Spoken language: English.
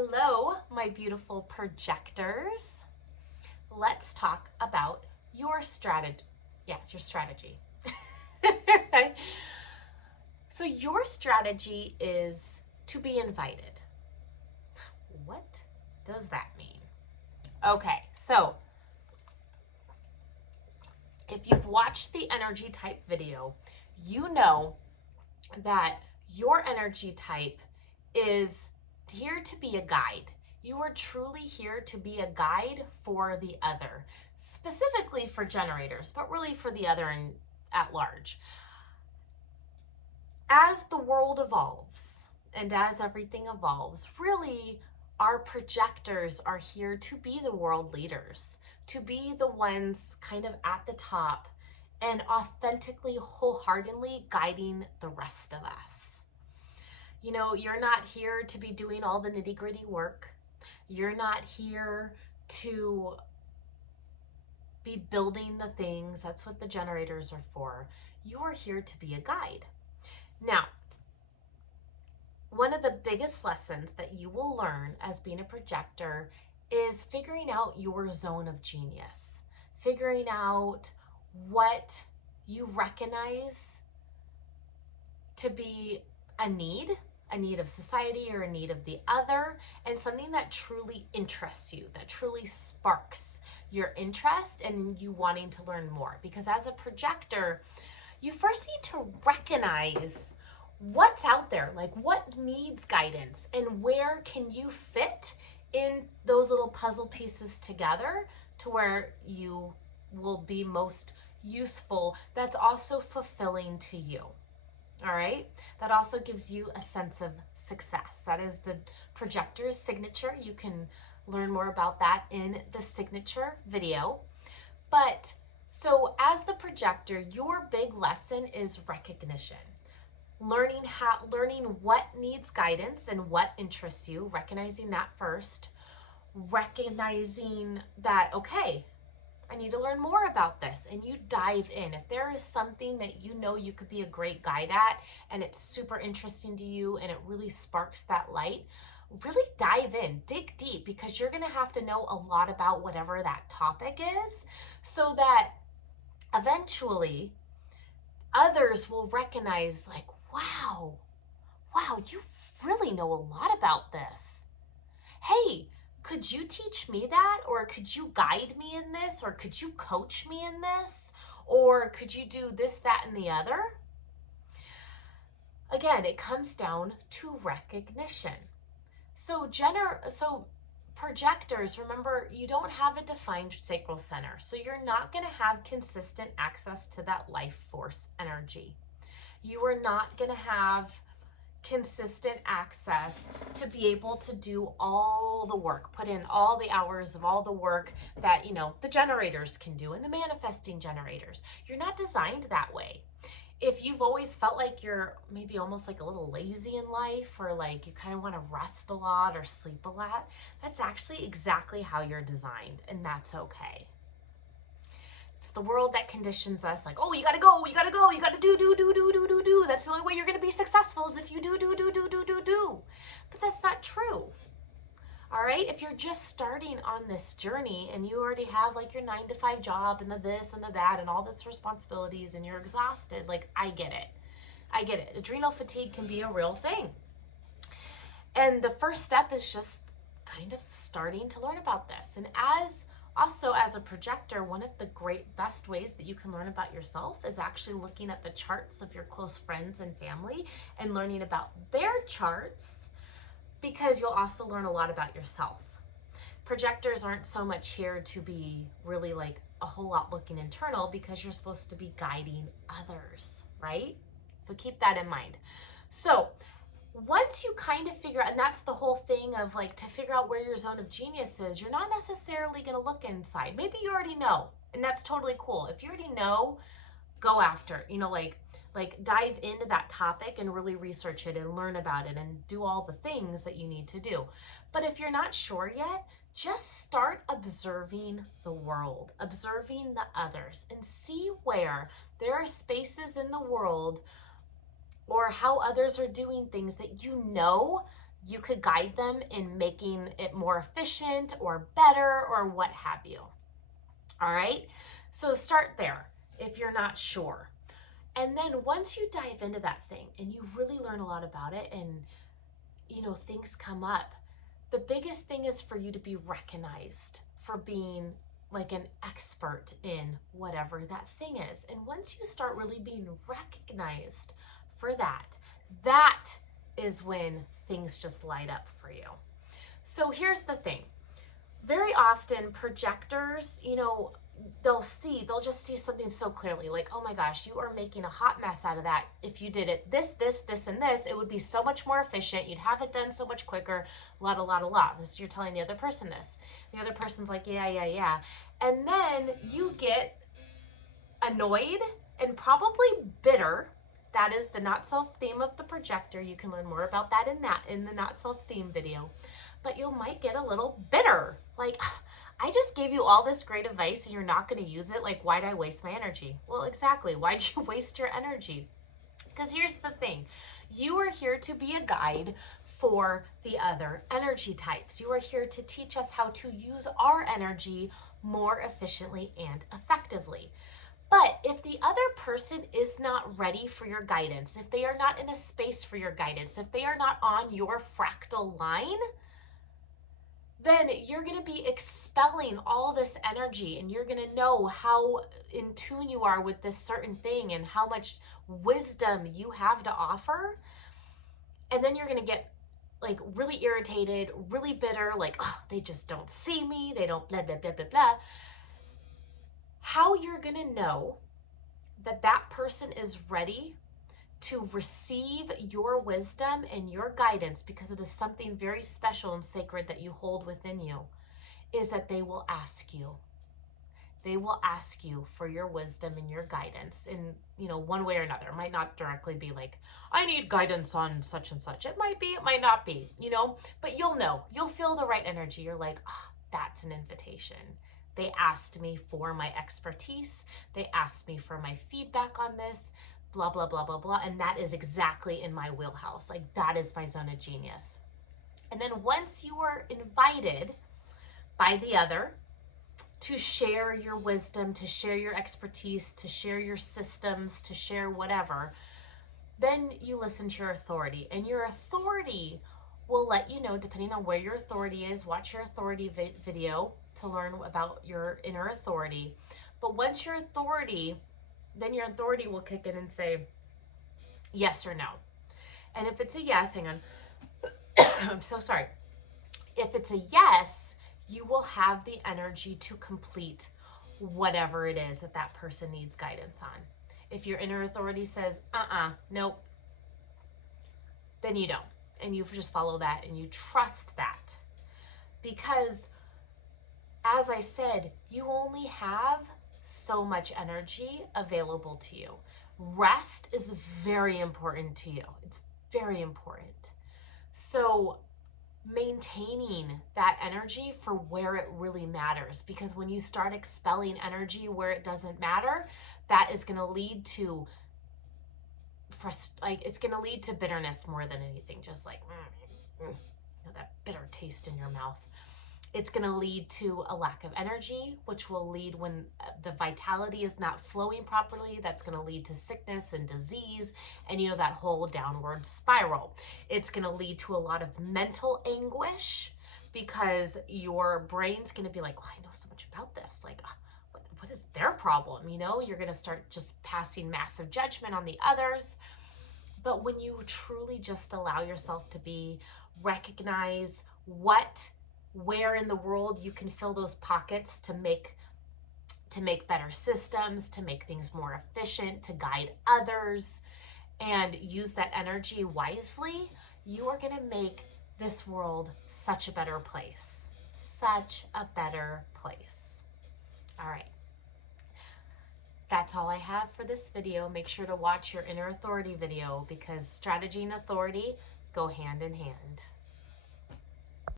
Hello, my beautiful projectors. Let's talk about your strategy. Yeah, your strategy. So your strategy is to be invited. What does that mean? Okay, so if you've watched the energy type video, you know that your energy type is here to be a guide. You are truly here to be a guide for the other, specifically for generators, but really for the other and at large. As the world evolves and as everything evolves, really our projectors are here to be the world leaders, to be the ones kind of at the top and authentically, wholeheartedly guiding the rest of us. You know, you're not here to be doing all the nitty-gritty work. You're not here to be building the things. That's what the generators are for. You are here to be a guide. Now, one of the biggest lessons that you will learn as being a projector is figuring out your zone of genius, figuring out what you recognize to be a need of society or a need of the other, and something that truly interests you, that truly sparks your interest and you wanting to learn more. Because as a projector, you first need to recognize what's out there, like what needs guidance and where can you fit in those little puzzle pieces together to where you will be most useful, that's also fulfilling to you. All right, that also gives you a sense of success. That is the projector's signature. You can learn more about that in the signature video. But so as the projector, your big lesson is recognition. Learning what needs guidance and what interests you, recognizing that first, recognizing that, okay, I need to learn more about this, and you dive in. If there is something that you know you could be a great guide at and it's super interesting to you and it really sparks that light, really dive in, dig deep, because you're gonna have to know a lot about whatever that topic is so that eventually others will recognize, like, wow, you really know a lot about this. Hey, could you teach me that? Or could you guide me in this? Or could you coach me in this? Or could you do this, that, and the other? Again, it comes down to recognition. So projectors, remember, you don't have a defined sacral center. So you're not going to have consistent access to that life force energy. You are not going to have consistent access to be able to do all the work, put in all the hours of all the work that, you know, the generators can do and the manifesting generators. You're not designed that way. If you've always felt like you're maybe almost like a little lazy in life, or like you kind of want to rest a lot or sleep a lot, that's actually exactly how you're designed, and that's okay. It's the world that conditions us, like, oh, you gotta go, you gotta go, you gotta do. That's the only way you're gonna be successful is if you do. But that's not true. All right, if you're just starting on this journey and you already have like your 9-to-5 job and the this and the that and all this responsibilities and you're exhausted, like, I get it. Adrenal fatigue can be a real thing. And the first step is just kind of starting to learn about this. And as a projector, one of the best ways that you can learn about yourself is actually looking at the charts of your close friends and family and learning about their charts, because you'll also learn a lot about yourself. Projectors aren't so much here to be really like a whole lot looking internal, because you're supposed to be guiding others, right? So keep that in mind. So once you kind of figure out, and that's the whole thing of like, to figure out where your zone of genius is, you're not necessarily going to look inside. Maybe you already know, and that's totally cool. If you already know, go after it. You know, like dive into that topic and really research it and learn about it and do all the things that you need to do. But if you're not sure yet, just start observing the world, observing the others, and see where there are spaces in the world or how others are doing things that you know you could guide them in making it more efficient or better or what have you. All right, so start there if you're not sure. And then once you dive into that thing and you really learn a lot about it and, you know, things come up, the biggest thing is for you to be recognized for being like an expert in whatever that thing is. And once you start really being recognized for that, that is when things just light up for you. So here's the thing. Very often projectors, you know, they'll just see something so clearly, like, oh my gosh, you are making a hot mess out of that. If you did it this, and this, it would be so much more efficient. You'd have it done so much quicker, This, you're telling the other person this. The other person's like, yeah. And then you get annoyed and probably bitter. That is the not self theme of the projector. You can learn more about that in the not self theme video. But you might get a little bitter. Like, I just gave you all this great advice and you're not going to use it. Like, why'd I waste my energy? Well, exactly. Why'd you waste your energy? Because here's the thing. You are here to be a guide for the other energy types. You are here to teach us how to use our energy more efficiently and effectively. But if the other person is not ready for your guidance, if they are not in a space for your guidance, if they are not on your fractal line, then you're going to be expelling all this energy and you're going to know how in tune you are with this certain thing and how much wisdom you have to offer. And then you're going to get like really irritated, really bitter, like, oh, they just don't see me. They don't blah, blah, blah, blah, blah. How you're going to know that that person is ready to receive your wisdom and your guidance, because it is something very special and sacred that you hold within you, is that they will ask you. They will ask you for your wisdom and your guidance in, you know, one way or another. It might not directly be like, I need guidance on such and such. It might be, it might not be, you know, but you'll know. You'll feel the right energy. You're like, oh, that's an invitation. They asked me for my expertise. They asked me for my feedback on this. Blah, blah, blah, blah, blah. And that is exactly in my wheelhouse. Like, that is my zone of genius. And then once you are invited by the other to share your wisdom, to share your expertise, to share your systems, to share whatever, then you listen to your authority. And your authority will let you know, depending on where your authority is, watch your authority video to learn about your inner authority. But once your authority will kick in and say yes or no. And if it's a yes, hang on. I'm so sorry. If it's a yes, you will have the energy to complete whatever it is that that person needs guidance on. If your inner authority says, nope, then you don't. And you just follow that and you trust that. Because, as I said, you only have so much energy available to you. Rest is very important to you. It's very important. So maintaining that energy for where it really matters, because when you start expelling energy where it doesn't matter, that is going to lead to it's going to lead to bitterness more than anything. Just like you know, that bitter taste in your mouth. It's going to lead to a lack of energy, which will lead, when the vitality is not flowing properly, that's going to lead to sickness and disease and, you know, that whole downward spiral. It's going to lead to a lot of mental anguish, because your brain's going to be like, oh, I know so much about this. Like, what is their problem? You know, you're going to start just passing massive judgment on the others. But when you truly just allow yourself to recognize where in the world you can fill those pockets to make better systems, to make things more efficient, to guide others, and use that energy wisely, you are going to make this world such a better place. Such a better place. All right. That's all I have for this video. Make sure to watch your inner authority video, because strategy and authority go hand in hand.